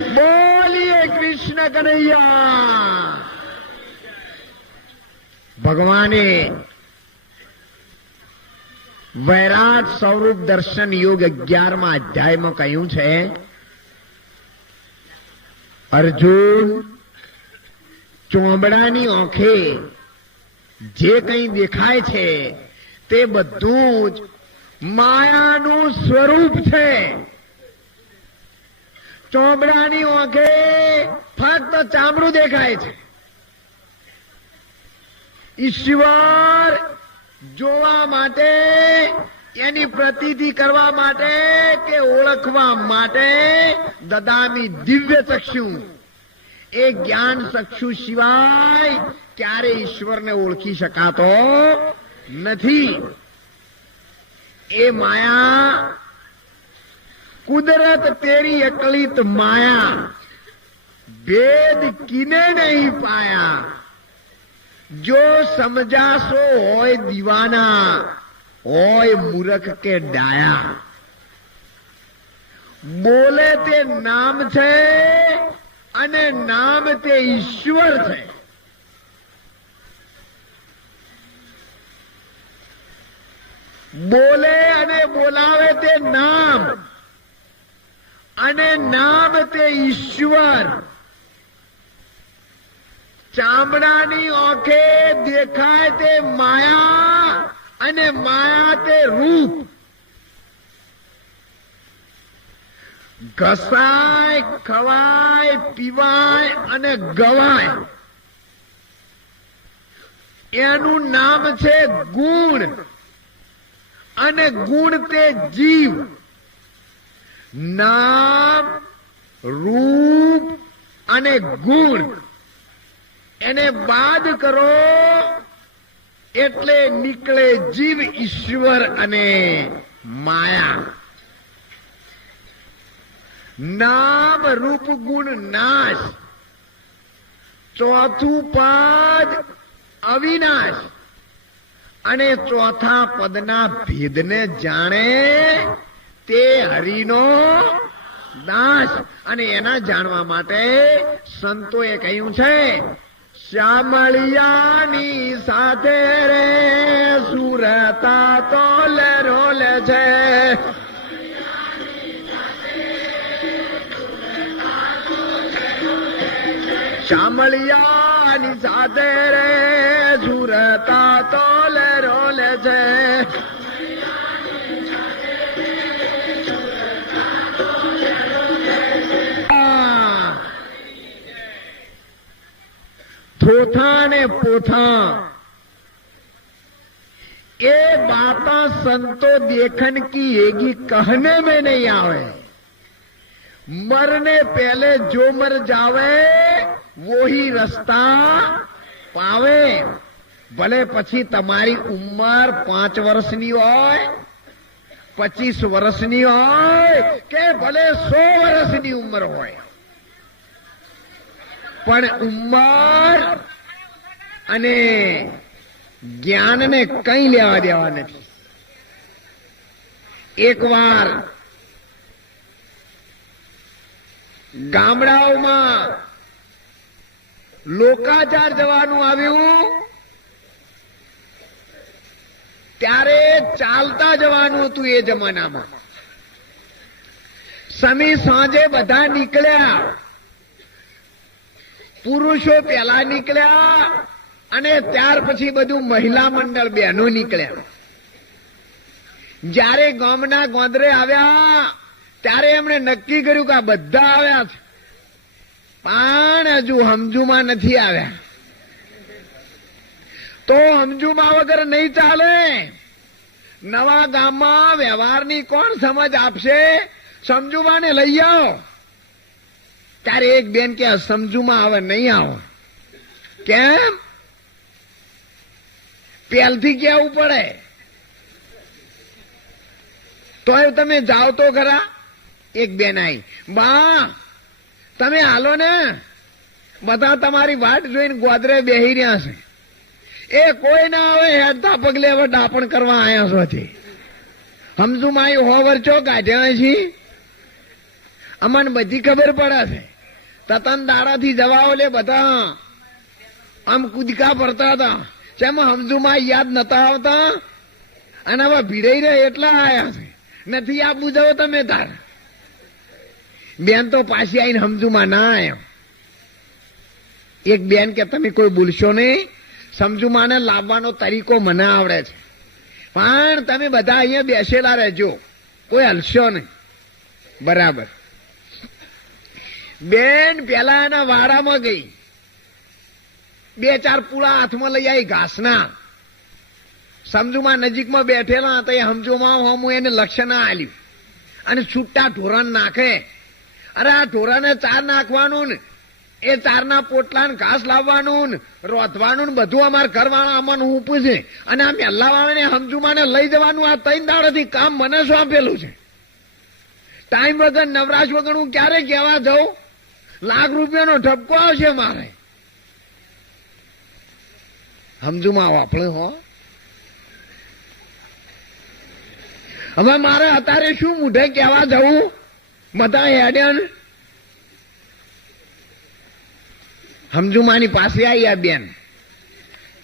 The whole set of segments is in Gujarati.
બોલીએ કૃષ્ણ કનૈયા. ભગવાને વૈરાટ સ્વરૂપ દર્શન યોગ 11મા અધ્યાયમાં કહ્યું છે, અર્જુન, ચોંબડાની આંખે જે કંઈ દેખાય છે તે બધું જ માયાનું સ્વરૂપ છે. ચોંબડાની આંખે ફક્ત ચામડું દેખાય છે. ઈશ્વર જોવા માટે, એની પ્રતીતિ કરવા માટે કે ઓળખવા માટે દદામી દિવ્ય ચક્ષુ, એ જ્ઞાન ચક્ષુ સિવાય ક્યારે ઈશ્વરને ઓળખી શકાતો નથી. એ માયા કુદરત તેરી અકલિત માયા, ભેદ કિને નહીં પાયા. જો સમજાશો હોય દીવાના, હોય મૂરખ કે ડાયા. બોલે તે નામ છે અને નામ તે ઈશ્વર છે. બોલે અને બોલાવે તે નામ અને નામ તે ઈશ્વર. ચામડાની આંખે દેખાય તે માયા અને માયા તે રૂપ. ઘસાય, ખવાય, પીવાય અને ગવાય, એનું નામ છે ગુણ અને ગુણ તે જીવ. નામ, રૂપ અને ગુણ એને બાદ કરો એટલે નીકળે જીવ, ઈશ્વર અને માયા. નામ, રૂપ, ગુણ, નાશ. ચોથું પદ અવિનાશ અને ચોથા પદના ભેદને જાણે તે હરિનો નાશ. અને એના જાણવા માટે સંતોએ કહ્યું છે, શ્યામળિયાની સાથે રે સુરતા તોલ રોલ છે. શ્યામળિયાની સાથે રે સુરતા તોલ રોલ છે. થોથા ને પોથા એ बाता संतो देखन की एगी कहने में नहीं आवे. मरने पहले जो मर जावे वो ही रस्ता पावे. भले પછી તમારી ઉંમર 5 વર્ષની હોય, 25 વર્ષની હોય કે ભલે 100 વર્ષની ઉંમર હોય, પણ ઉંમર અને જ્ઞાનને કંઈ લેવા દેવા નથી. એકવાર ગામડાઓમાં લોકાચાર જવાનું આવ્યું, ત્યારે ચાલતા જવાનું હતું. એ જમાનામાં સમી સાંજે બધા નીકળ્યા. પુરુષો પહેલા નીકળ્યા અને ત્યાર પછી બધું મહિલા મંડળ બહેનો નીકળ્યા. જ્યારે ગામના ગોંદરે આવ્યા ત્યારે એમણે નક્કી કર્યું કે આ બધા આવ્યા છે, પણ હજુ સમજુમાં નથી આવ્યા. તો સમજુમાં વગર નહીં ચાલે. નવા ગામમાં વ્યવહારની કોણ સમજ આપશે? સમજુમાને લઈ આવો. ત્યારે એક બેન કે સમજુમાં આવે નહીં આવો. કેમ? પહેલથી કેવું પડે. તો તમે જાઓ તો ખરા. એક બેન આવી, બા તમે હાલો ને, બધા તમારી વાટ જોઈને ગોદરે બેહી રહ્યા છે. એ કોઈ ના આવે, હેડતા પગલે હવે ડાપણ કરવા આવ્યા છો. સમજુમાં 100 વર્ષો કાઢ્યા છીએ. અમને બધી ખબર પડે છે. તતન દાડાથી જવાઓ લે બધા આમ કૂદકા પડતા હતા. શેમાં સમજુમાં યાદ નતા આવતા અને હવે ભીડાઈ રહે એટલા આયા છે. નથી આપવું જવો તમે તાર. બેન તો પાછી આવીને સમજુમાં ના આવ્યો. એક બેન કે તમે કોઈ બોલશો નહીં, સમજુમાને લાવવાનો તરીકો મને આવડે છે, પણ તમે બધા અહીંયા બેસેલા રહેજો, કોઈ હલશો નહીં. બરાબર. બેન પેલા એના વાડામાં ગઈ, 2-4 પૂળા હાથમાં લઈ આવી ઘાસના. સમજુમાં નજીકમાં બેઠેલા હતા. એ સમજુમાં હું એને લક્ષ્ય ના આલ્યું અને છૂટા ઢોરણ નાખે. અરે આ ઢોરાને ચાર નાખવાનું ને એ ચારના પોટલા ને ઘાસ લાવવાનું ને રોધવાનું ને બધું અમારા ઘરવાળા અમને હું પૂછે. અને આ મેલ્લા વાળાને સમજુમાને લઈ જવાનું. આ 3 દાડાથી કામ મને સોંપેલું છે. ટાઈમ વગર નવરાશ વગર હું ક્યારે કહેવા જાઉં? લાખ રૂપિયાનો ઠપકો આવશે મારે. સમજુમાં આપણે હો. હવે મારે અત્યારે શું મૂઢે કહેવા જવું? બધા હેડ્યા. સમજુમાની પાસે આવી આ બેન.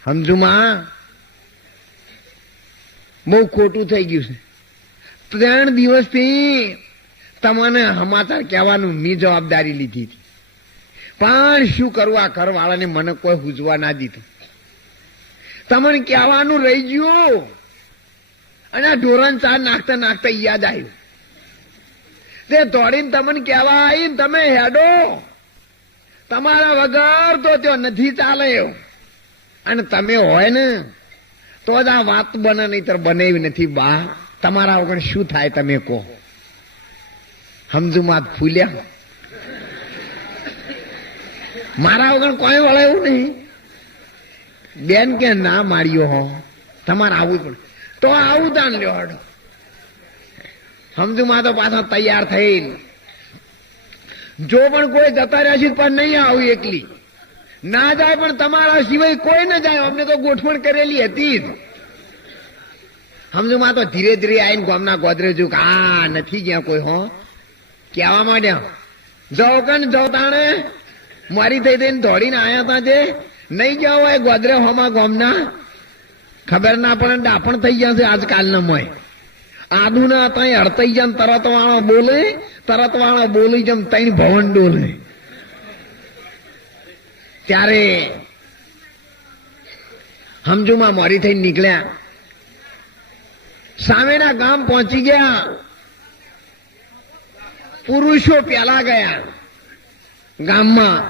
સમજુમાં બહુ ખોટું થઈ ગયું છે. 3 દિવસથી તમને સમાચાર કહેવાનું મેં જવાબદારી લીધી હતી, પણ શું કરવું, આ ઘરવાળાને મને કોઈ પૂછવા ના દીધું. તમને કહેવાનું રહી ગયું અને આ ઢોરણ ચાર નાખતા નાખતા યાદ આવ્યું. તે દોડીને તમને કહેવા આવી, તમે હેડો. તમારા વગર તો ત્યાં નથી ચાલે એવું. અને તમે હોય ને તો જ આ વાત બને, નહીતર બનેવી નથી. બા તમારા વગર શું થાય તમે કહો? સમજુમાં ફૂલ્યા. મારા વગર કોઈ વળે એવું નહીં. બેન કે ના માર્યો હો, તમારે આવવું પડે. તો આવું તાન લ્યો હડો. સમજુમાં તો પાછા તૈયાર થઈ. જો પણ કોઈ જતા રહ્યા છે પણ નહીં આવું એકલી. ના જાય પણ તમારા સિવાય કોઈ ન જાય. અમને તો ગોઠવણ કરેલી હતી જ. સમજુમાં તો ધીરે ધીરે આવીને ગામના ગોદરે જો આ નથી ગયા કોઈ હો કહેવા માંડ્યા. જાઓ કન જાઓ તાણે મારી થઈ થઈને દોડીને આયા તા. જે નહીં ગયા હોય ગોદરે હોમાં ગામના ખબર ના પડે, ડાપણ થઈ ગયા છે આજકાલના મોય. આદુ ના હતા હડતાઈ જાય તરત વાળો બોલે, તરત વાળો બોલી જેમ 3 ભવન ડોલે. ત્યારે સમજુમાં મોરી થઈને નીકળ્યા. સામેના ગામ પહોંચી ગયા. પુરુષો પેલા ગયા ગામમાં.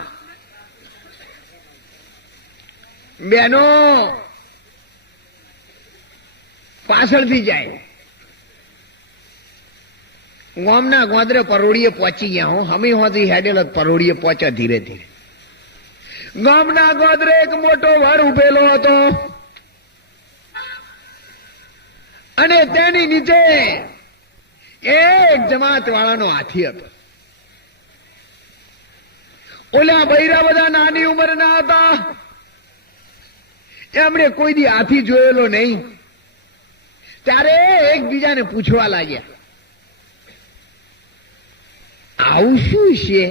બહેનો પાછળથી જાય. ગામના ગોદરે પરોડીએ પહોંચી ગયા. હું હમી હોતી હેડેલ પરોડીએ પહોંચ્યા ધીરે ધીરે. ગામના ગોદરે એક મોટો વડ ઉભેલો હતો અને તેની નીચે એક જમાત વાળાનો હાથી હતો. ઓલા બૈરા બધા નાની ઉંમરના હતા. એમણે કોઈ દી હાથી જોયેલો નહીં. ત્યારે એકબીજાને પૂછવા લાગ્યા, આવું શું છે?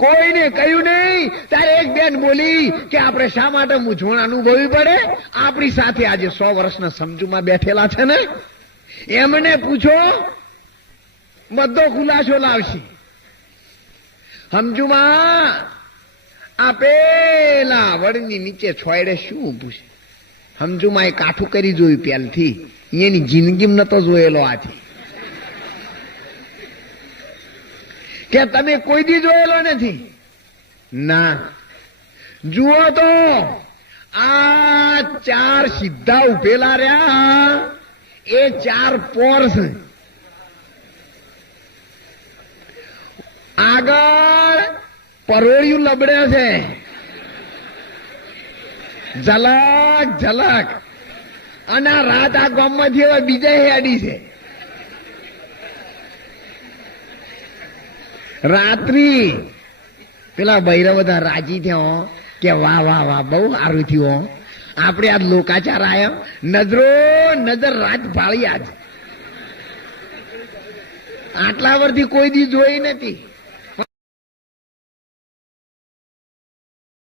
કોઈને કહ્યું નહીં. ત્યારે એક બેન બોલી કે આપણે શા માટે મૂંઝવણ અનુભવવી પડે? આપણી સાથે આજે 100 વર્ષના સમજુમાં બેઠેલા છે ને, એમને પૂછો, બધો ખુલાસો લાવશે. સમજુમાં આ પેલા વડની નીચે છોયડે શું ઊભું છે? સમજુમાં એ કાઠું કરી જોયું પહેલથી. એની જિંદગીમાં નતો જોયેલો આથી. કે તમે કોઈ દી જોયેલો નથી? ના. જુઓ તો આ 4 સીધા ઉભેલા રહ્યા, એ 4 પોર છે. આગળ પરોળિયું લબડે છે, ઝલક ઝલક. અને આ રાત આ ગામમાંથી હવે બીજે હેડી છે. રાત્રિ પેલા બૈરા બધા રાજી થયા કે વાહ વાહ વાહ બહુ સારું થયું. આપણે આજ લોકાચાર આવ્યો. નજરો નજર રાત ભાળી આજ. આટલા વર્ષથી કોઈ દી જોઈ નથી.